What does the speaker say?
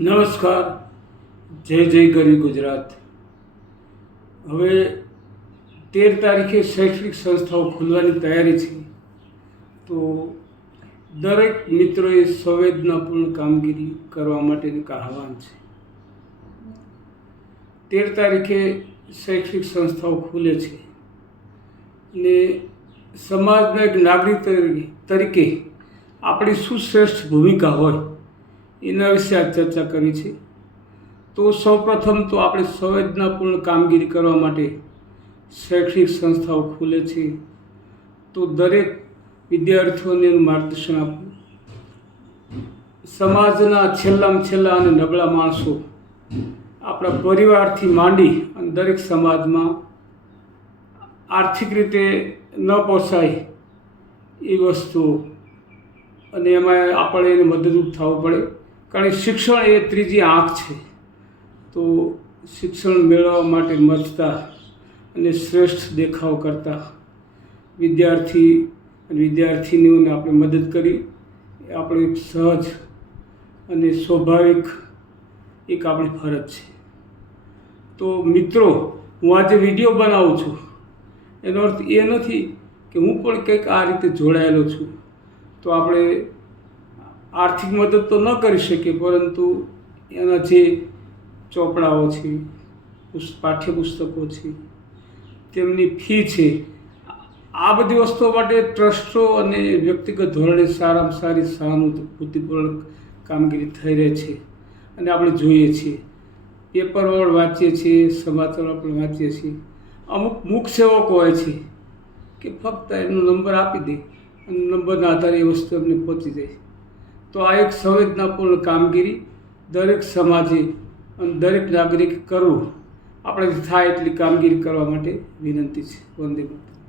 નમસ્કાર, જય જય ગરી ગુજરાત. હવે 13 તારીખે શૈક્ષણિક સંસ્થાઓ ખુલવાની તૈયારી છે, તો દરેક મિત્રોએ સંવેદનાપૂર્ણ કામગીરી કરવા માટેનું એક આહ્વાન છે. 13 તારીખે શૈક્ષણિક સંસ્થાઓ ખુલે છે અને સમાજના એક નાગરિક તરીકે આપણી શું શ્રેષ્ઠ ભૂમિકા હોય એના વિશે આ ચર્ચા કરી છે. તો સૌપ્રથમ તો આપણે સંવેદનાપૂર્ણ કામગીરી કરવા માટે શૈક્ષણિક સંસ્થાઓ ખુલે છે, તો દરેક વિદ્યાર્થીઓને માર્ગદર્શન આપવું. સમાજના છેલ્લામાં છેલ્લા અને નબળા માણસો આપણા પરિવારથી માંડી અને દરેક સમાજમાં આર્થિક રીતે ન પોસાય એ વસ્તુ, અને એમાં આપણે એને મદદરૂપ થવું પડે, કારણ કે શિક્ષણ એ ત્રીજી આંખ છે. તો શિક્ષણ મેળવવા માટે મથતા અને શ્રેષ્ઠ દેખાવ કરતા વિદ્યાર્થી અને વિદ્યાર્થીનીઓને આપણે મદદ કરી એ આપણો એક સહજ અને સ્વાભાવિક એક આપણી ફરજ છે. તો મિત્રો, હું આજે વિડીયો બનાવું છું એનો અર્થ એ નથી કે હું પણ કંઈક આ રીતે જોડાયેલો છું. તો આપણે આર્થિક મદદ તો ન કરી શકીએ, પરંતુ એના જે ચોપડાઓ છે, પાઠ્યપુસ્તકો છે, તેમની ફી છે, આ બધી વસ્તુઓ માટે ટ્રસ્ટો અને વ્યક્તિગત ધોરણે સારામાં સારી સહાનુભૂતિપૂર્ણ કામગીરી થઈ રહી છે અને આપણે જોઈએ છીએ. પેપરમાં વાંચીએ છીએ, સમાચારમાં પણ વાંચીએ છીએ. અમુક મુખ સેવકો હોય છે કે ફક્ત એમનો નંબર આપી દે અને નંબરના આધારે એ વસ્તુ એમને પહોંચી જાય. તો આ એક સંવેદનાપૂર્ણ કામગીરી દરેક સમાજે અને દરેક નાગરિકે કરવું. આપણે થાય એટલી કામગીરી કરવા માટે વિનંતી છે. વંદે માતરમ.